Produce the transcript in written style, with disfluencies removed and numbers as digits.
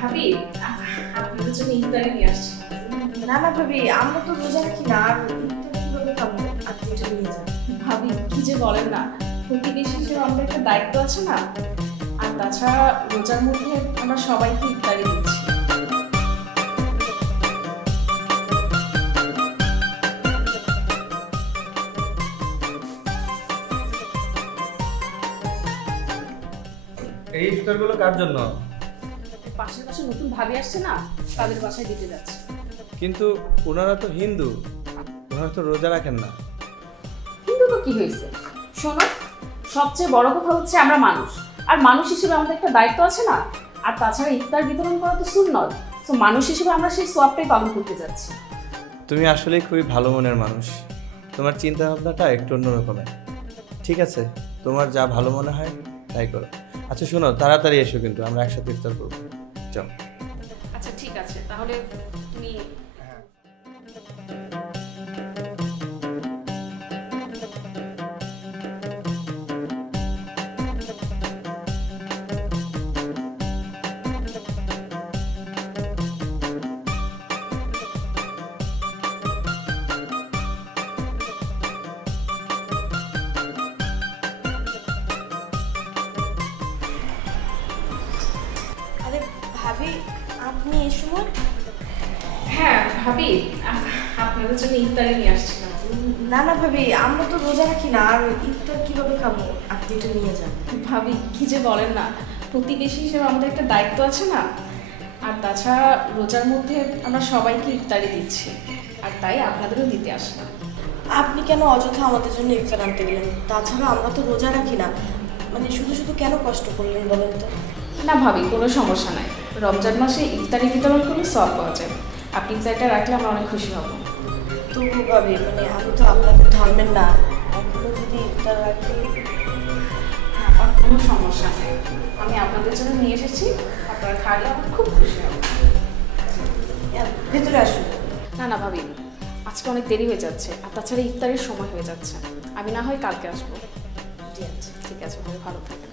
ভাবি আপনাদের জন্য ইফতারি নিয়ে আসছি। না না ভাবি, আমরা তো রোজা রাখি না, আর ইফতার কিভাবে খাবো? আপনি এটা নিয়ে যান। ভাবি কি যে বলেন না, প্রতিবেশী হিসেবে আমাদের একটা দায়িত্ব আছে না। আর তাছাড়া রোজার মধ্যে আমরা সবাইকে ইফতারি দিচ্ছি। এই ইফতারগুলো কার জন্য? পাশের পাশে নতুন ভাবি আসছে না, তাদের বাসায় দিতে যাচ্ছে। কিন্তু ওনারা তো হিন্দু, ওনারা তো রোজা রাখেন না। কিন্তু তো কি হয়েছে, শোনো, সবচেয়ে বড় কথা হচ্ছে আমরা মানুষ, আর মানুষ হিসেবে আমাদের একটা দায়িত্ব আছে না। আর তাছাড়া ইফতার বিতরণ করা তো সুন্নত, তো মানুষ হিসেবে আমরা সেই সোয়াবটাই পালন করতে যাচ্ছি। তুমি আসলে খুবই ভালো মনের মানুষ, তোমার চিন্তা ভাবনাটা একটু অন্যরকমের। ঠিক আছে, তোমার যা ভালো মনে হয় তাই করো। আচ্ছা শোনো, তাড়াতাড়ি এসো, কিন্তু আমরা একসাথে ইফতার করবো। চল। আচ্ছা ঠিক আছে, তাহলে তুমি আরে ভাবি, আপনি এই সময়? হ্যাঁ ভাবি, আপনাদের জন্য ইফতারি নিয়ে আসছিলাম। না না ভাবি, আমরা তো রোজা রাখি না, আর ইফতার কিভাবে খাবো? আপনি এটা নিয়ে যান। ভাবি কি যে বলেন না, প্রতিবেশী হিসেবে আমাদের একটা দায়িত্ব আছে না। আর তাছাড়া রোজার মধ্যে আমরা সবাইকে ইফতারি দিচ্ছি, আর তাই আপনাদেরও দিতে আসলাম। আপনি কেন অযথা আমাদের জন্য ইফতার আনতে গেলেন? তাছাড়া আমরা তো রোজা রাখি না, মানে শুধু শুধু কেন কষ্ট করলেন বলেন তো? না ভাবি, কোনো সমস্যা নাই, রমজান মাসে ইফতারি বিতরণ করলে সব পাওয়া যায়। আপনি ইফতারটা রাখলে আমরা অনেক খুশি হব। তবু ভাবি, মানে আমি তো আপনাদের ধর্মের না, এখনো যদি ইফতার রাখি। আর কোনো সমস্যা নেই, আমি আপনাদের জন্য নিয়ে এসেছি, আপনারা খাইলে আমার খুব খুশি হব। ভেতরে আসুন। না না ভাবি, আজকে অনেক দেরি হয়ে যাচ্ছে, আর তাছাড়া ইফতারের সময় হয়ে যাচ্ছে। আমি না হয় কালকে আসবো। জি আচ্ছা। ঠিক আছে ভাবি, ভালো থাকেন।